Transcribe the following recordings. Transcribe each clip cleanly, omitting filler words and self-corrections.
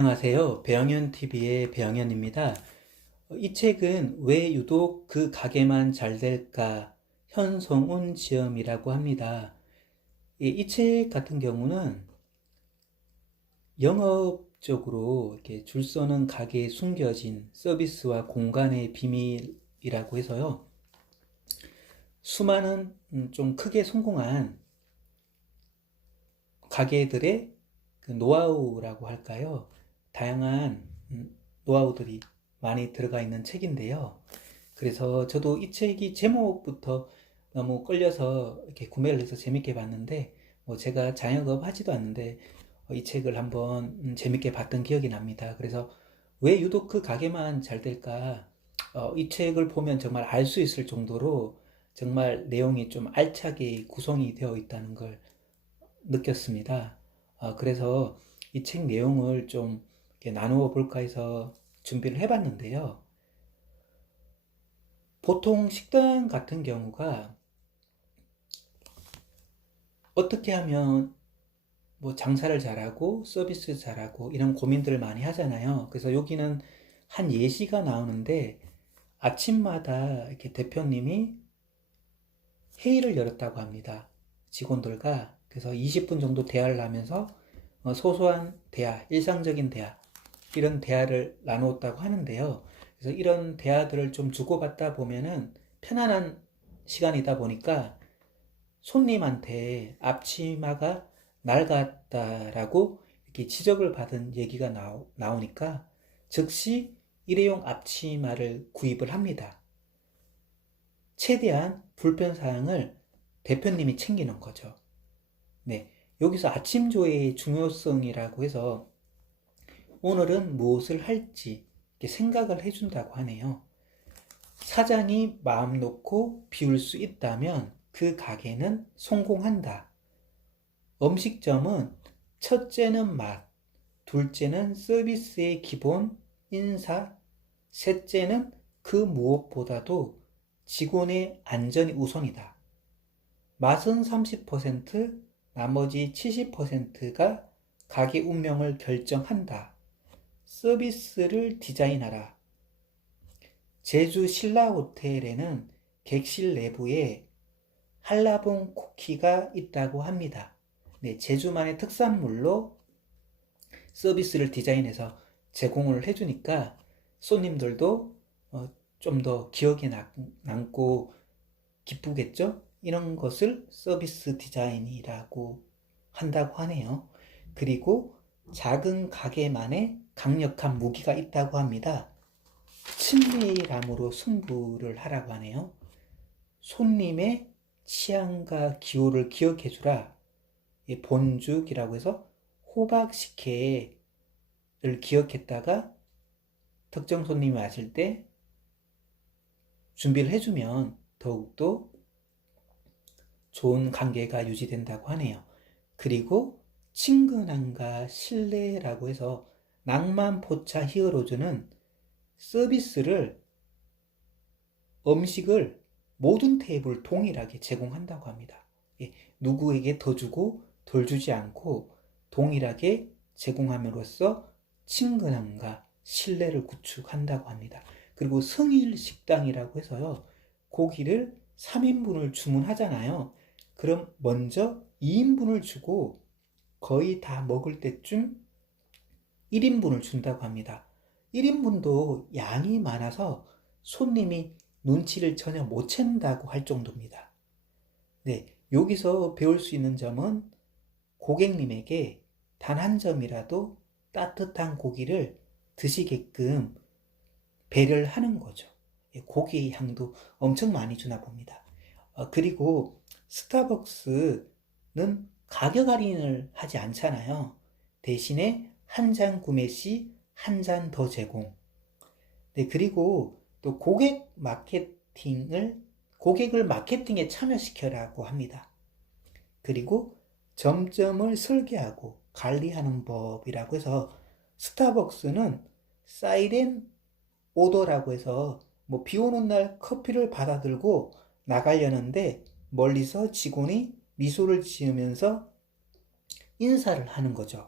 안녕하세요. 배영현 TV의 배영현입니다. 이 책은 왜 유독 그 가게만 잘 될까? 현성운 지음이라고 합니다. 이 책 같은 경우는 영업적으로 이렇게 줄 서는 가게에 숨겨진 서비스와 공간의 비밀이라고 해서요. 수많은 좀 크게 성공한 가게들의 그 노하우라고 할까요? 다양한 노하우들이 많이 들어가 있는 책인데요. 그래서 저도 이 책이 제목부터 너무 끌려서 이렇게 구매를 해서 재밌게 봤는데, 뭐 제가 자영업 하지도 않는데 이 책을 한번 재밌게 봤던 기억이 납니다. 그래서 왜 유독 그 가게만 잘 될까? 이 책을 보면 정말 알 수 있을 정도로 정말 내용이 좀 알차게 구성이 되어 있다는 걸 느꼈습니다. 그래서 이 책 내용을 좀 이렇게 나누어 볼까 해서 준비를 해봤는데요. 보통 식당 같은 경우가 어떻게 하면 뭐 장사를 잘하고 서비스 잘하고 이런 고민들을 많이 하잖아요. 그래서 여기는 한 예시가 나오는데 아침마다 이렇게 대표님이 회의를 열었다고 합니다. 직원들과. 그래서 20분 정도 대화를 하면서 소소한 대화, 일상적인 대화, 이런 대화를 나누었다고 하는데요. 그래서 이런 대화들을 좀 주고받다 보면은 편안한 시간이다 보니까 손님한테 앞치마가 낡았다라고 이렇게 지적을 받은 얘기가 나오니까 즉시 일회용 앞치마를 구입을 합니다. 최대한 불편사항을 대표님이 챙기는 거죠. 네. 여기서 아침 조회의 중요성이라고 해서 오늘은 무엇을 할지 이렇게 생각을 해준다고 하네요. 사장이 마음 놓고 비울 수 있다면 그 가게는 성공한다. 음식점은 첫째는 맛, 둘째는 서비스의 기본, 인사, 셋째는 그 무엇보다도 직원의 안전이 우선이다. 맛은 30%, 나머지 70%가 가게 운명을 결정한다. 서비스를 디자인하라. 제주 신라 호텔에는 객실 내부에 한라봉 쿠키가 있다고 합니다. 네, 제주만의 특산물로 서비스를 디자인해서 제공을 해주니까 손님들도 좀 더 기억에 남고 기쁘겠죠? 이런 것을 서비스 디자인이라고 한다고 하네요. 그리고 작은 가게만의 강력한 무기가 있다고 합니다. 친밀함으로 승부를 하라고 하네요. 손님의 취향과 기호를 기억해주라. 본죽이라고 해서 호박식혜를 기억했다가 특정 손님이 왔을 때 준비를 해주면 더욱더 좋은 관계가 유지된다고 하네요. 그리고 친근함과 신뢰라고 해서 낭만포차 히어로즈는 서비스를, 음식을 모든 테이블 동일하게 제공한다고 합니다. 예, 누구에게 더 주고 덜 주지 않고 동일하게 제공함으로써 친근함과 신뢰를 구축한다고 합니다. 그리고 성일 식당이라고 해서요, 고기를 3인분을 주문하잖아요. 그럼 먼저 2인분을 주고 거의 다 먹을 때쯤 1인분을 준다고 합니다. 1인분도 양이 많아서 손님이 눈치를 전혀 못 챈다고 할 정도입니다. 네, 여기서 배울 수 있는 점은 고객님에게 단 한 점이라도 따뜻한 고기를 드시게끔 배려를 하는 거죠. 고기의 향도 엄청 많이 주나 봅니다. 그리고 스타벅스는 가격 할인을 하지 않잖아요. 대신에 한 잔 구매 시 한 잔 더 제공. 네, 그리고 또 고객을 마케팅에 참여시켜라고 합니다. 그리고 점점을 설계하고 관리하는 법이라고 해서 스타벅스는 사이렌 오더라고 해서 뭐 비 오는 날 커피를 받아들고 나가려는데 멀리서 직원이 미소를 지으면서 인사를 하는 거죠.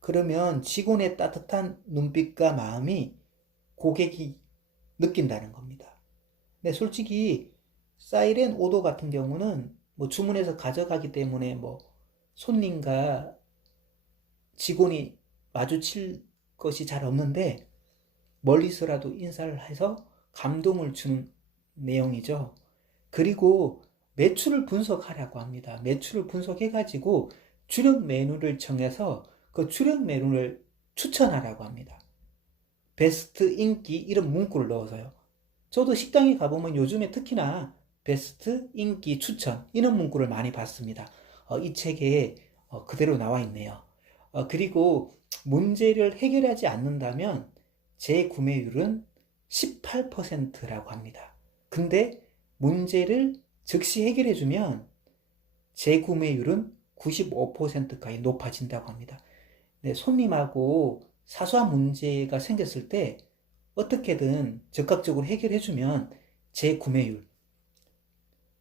그러면 직원의 따뜻한 눈빛과 마음이 고객이 느낀다는 겁니다. 근데 솔직히 사이렌 오더 같은 경우는 뭐 주문해서 가져가기 때문에 뭐 손님과 직원이 마주칠 것이 잘 없는데 멀리서라도 인사를 해서 감동을 주는 내용이죠. 그리고 매출을 분석하라고 합니다. 매출을 분석해가지고 주력 메뉴를 정해서 그 주력 메뉴를 추천하라고 합니다. 베스트 인기 이런 문구를 넣어서요. 저도 식당에 가보면 요즘에 특히나 베스트 인기 추천 이런 문구를 많이 봤습니다. 이 책에 그대로 나와 있네요. 그리고 문제를 해결하지 않는다면 재구매율은 18%라고 합니다. 근데 문제를 즉시 해결해주면 재구매율은 95%까지 높아진다고 합니다. 네, 손님하고 사소한 문제가 생겼을 때 어떻게든 적극적으로 해결해주면 재구매율,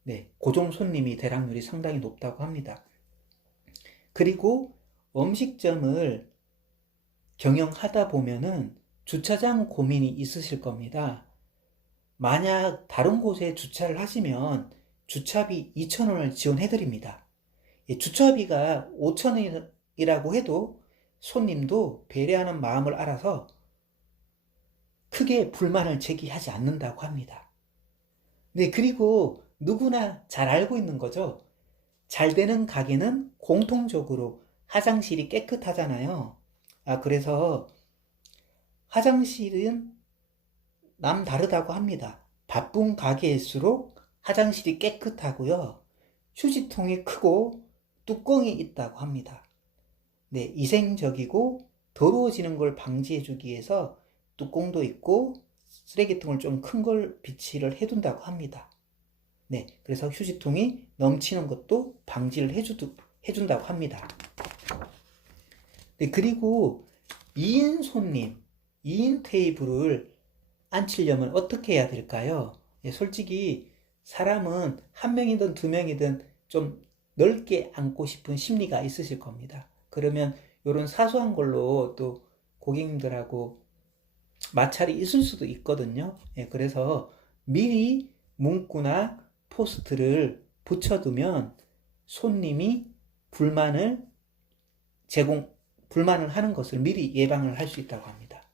네, 고정 손님이 대락률이 상당히 높다고 합니다. 그리고 음식점을 경영하다 보면은 주차장 고민이 있으실 겁니다. 만약 다른 곳에 주차를 하시면 주차비 2,000원을 지원해드립니다. 주차비가 5,000원이라고 해도 손님도 배려하는 마음을 알아서 크게 불만을 제기하지 않는다고 합니다. 네, 그리고 누구나 잘 알고 있는 거죠. 잘 되는 가게는 공통적으로 화장실이 깨끗하잖아요. 그래서 화장실은 남다르다고 합니다. 바쁜 가게일수록 화장실이 깨끗하고요. 휴지통이 크고 뚜껑이 있다고 합니다. 네, 위생적이고 더러워지는 걸 방지해주기 위해서 뚜껑도 있고 쓰레기통을 좀 큰 걸 비치를 해둔다고 합니다. 네, 그래서 휴지통이 넘치는 것도 방지를 해준다고 합니다. 네, 그리고 2인 손님, 2인 테이블을 앉히려면 어떻게 해야 될까요? 네, 솔직히 사람은 한 명이든 두 명이든 좀 넓게 앉고 싶은 심리가 있으실 겁니다. 그러면 이런 사소한 걸로 또 고객님들하고 마찰이 있을 수도 있거든요. 예, 그래서 미리 문구나 포스트를 붙여두면 손님이 불만을 하는 것을 미리 예방을 할 수 있다고 합니다.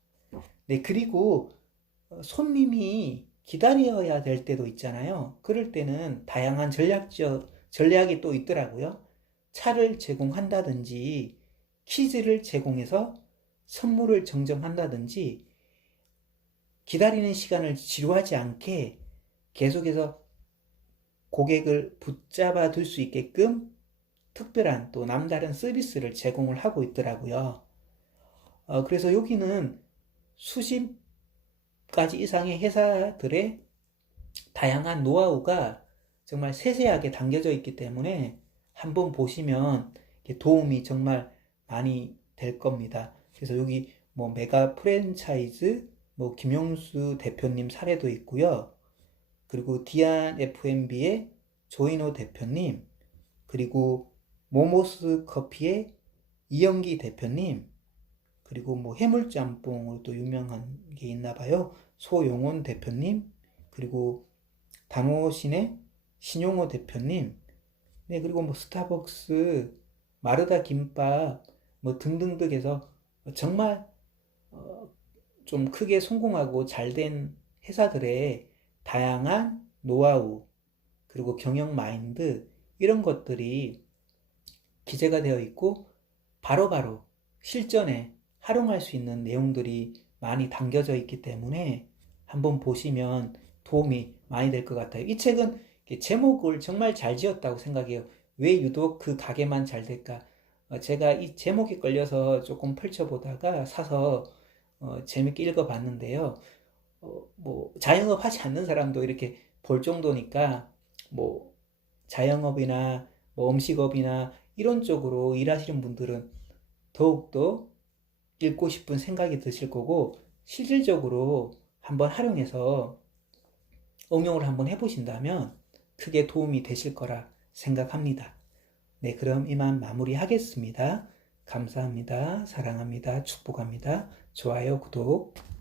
네, 그리고 손님이 기다려야 될 때도 있잖아요. 그럴 때는 다양한 전략이 또 있더라고요. 차를 제공한다든지 퀴즈를 제공해서 선물을 증정한다든지 기다리는 시간을 지루하지 않게 계속해서 고객을 붙잡아 둘 수 있게끔 특별한 또 남다른 서비스를 제공을 하고 있더라고요. 그래서 여기는 수십 가지 이상의 회사들의 다양한 노하우가 정말 세세하게 담겨져 있기 때문에 한번 보시면 도움이 정말 많이 될 겁니다. 그래서 여기 뭐 메가 프랜차이즈, 뭐 김용수 대표님 사례도 있고요. 그리고 디안 F&B의 조인호 대표님, 그리고 모모스 커피의 이영기 대표님, 그리고 뭐 해물짬뽕으로 또 유명한 게 있나 봐요. 소용원 대표님, 그리고 당호신의 신용호 대표님, 네, 그리고 뭐 스타벅스, 마르다 김밥, 뭐 등등등 해서 정말 좀 크게 성공하고 잘된 회사들의 다양한 노하우, 그리고 경영 마인드, 이런 것들이 기재가 되어 있고 바로바로 실전에 활용할 수 있는 내용들이 많이 담겨져 있기 때문에 한번 보시면 도움이 많이 될 것 같아요. 이 책은 제목을 정말 잘 지었다고 생각해요. 왜 유독 그 가게만 잘 될까? 제가 이 제목에 끌려서 조금 펼쳐보다가 사서 재밌게 읽어봤는데요. 뭐 자영업 하지 않는 사람도 이렇게 볼 정도니까 뭐 자영업이나 뭐 음식업이나 이런 쪽으로 일하시는 분들은 더욱더 읽고 싶은 생각이 드실 거고 실질적으로 한번 활용해서 응용을 한번 해보신다면 크게 도움이 되실 거라 생각합니다. 네, 그럼 이만 마무리하겠습니다. 감사합니다. 사랑합니다. 축복합니다. 좋아요, 구독.